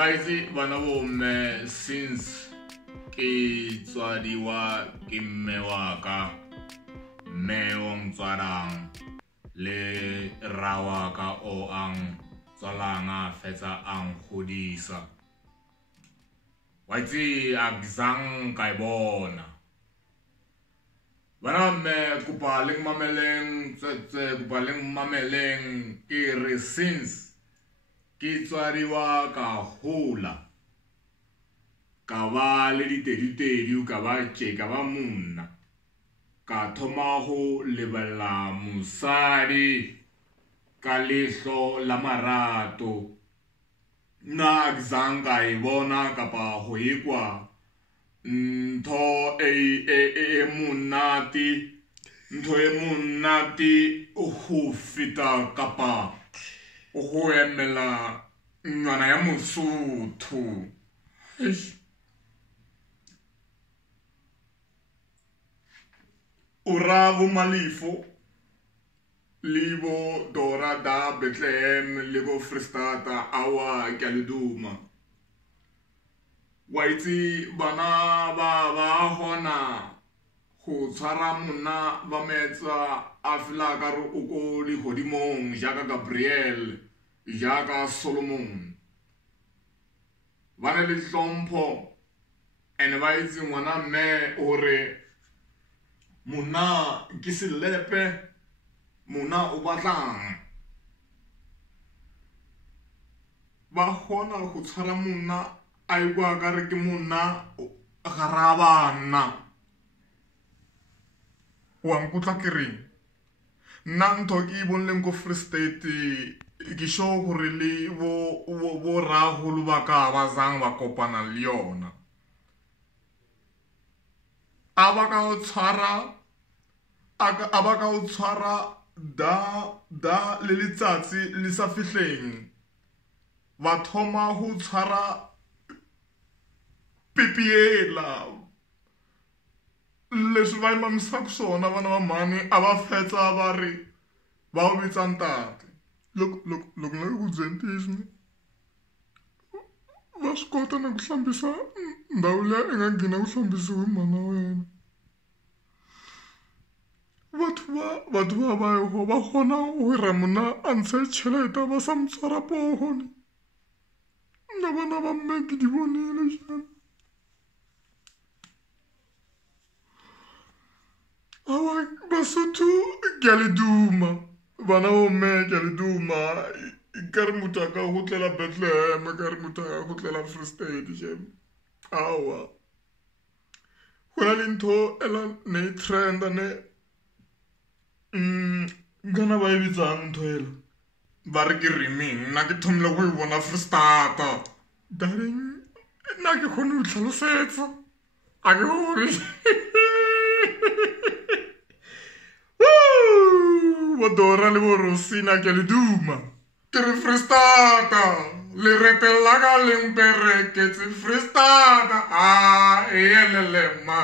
Guys, bana bomme since ke tswadiwa ke mme wa ka, mme o ntswarang le rawa ka o ang tswalang a fetsa ang godisa. Wa itse a gzang ka bona. Bana mme kopa le mameleng kopa le mameleng ke re since ke tswadiwa ka hola ka ba le ditedi ka ba tje ka ba monna ka thoma go lebella musadi ka lehlo la marato na gzanga e bona kapa go ekwa ntho e monate go feta kapa o emela ngwana ya Mosotho. Ora bo Malifo libo Dora da Bethlehem libo Fristata awa Kaliduma. Waiti bana ba hona go tshwara monna ba metsa a fela ka re o ko legodimong jaaka Gabriel jaaka Solomon. Ba ne le hlompho ene ba itse ngwana mme hore monna ke selepe, monna o batlang. Ba kgona go tshwara monna a ikwa ka re ke monna gara bana. Wa nkutla ke reng nna ntho ke bonleng ko Free State ke sho gore le bo raholo ba ka ba zang ba kopana le yona. A ba ka o tshwara da le letsatsi le sa fihleng ba thoma go tshwara pipiela leswi va imamisaka swona vana va mhani a va fetsa va ri va wu vitsa ntate. Loko ni nga ku byeni ntiyiso va swi kota na ku hlambisa ndhawu leyi i nga nghina ku hlambisiwa hi mhana wena. Batho ba kgona gore monna a ntshe tšhelete ba sa motshwara pohone nna bana ba mme ke di bonele jana. Awa Basotho ke a le duma bana bomme ke a le duma ka re motho a ka gotlela Bethlehem ka re motho a ka gotlela Free State jam. Awa go na le ntho ela ne e trenda ne nkana ba e bitsang ntho ela ba re ke remeng nna ke thomile go e bona Freestata darling nna ke kgone go tlhalosetsa a ke gore Dora le bo Rosina ke le duma ke re Freestata le retella ka lempereketse Freestata elelema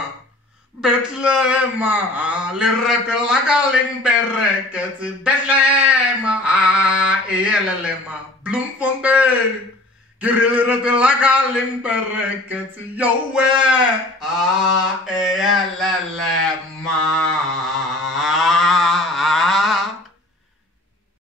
Bethlehem le retella ka lempereketse Bethlehem elelema Bloemfontein ke re le retella ka lempereketse yowe elelema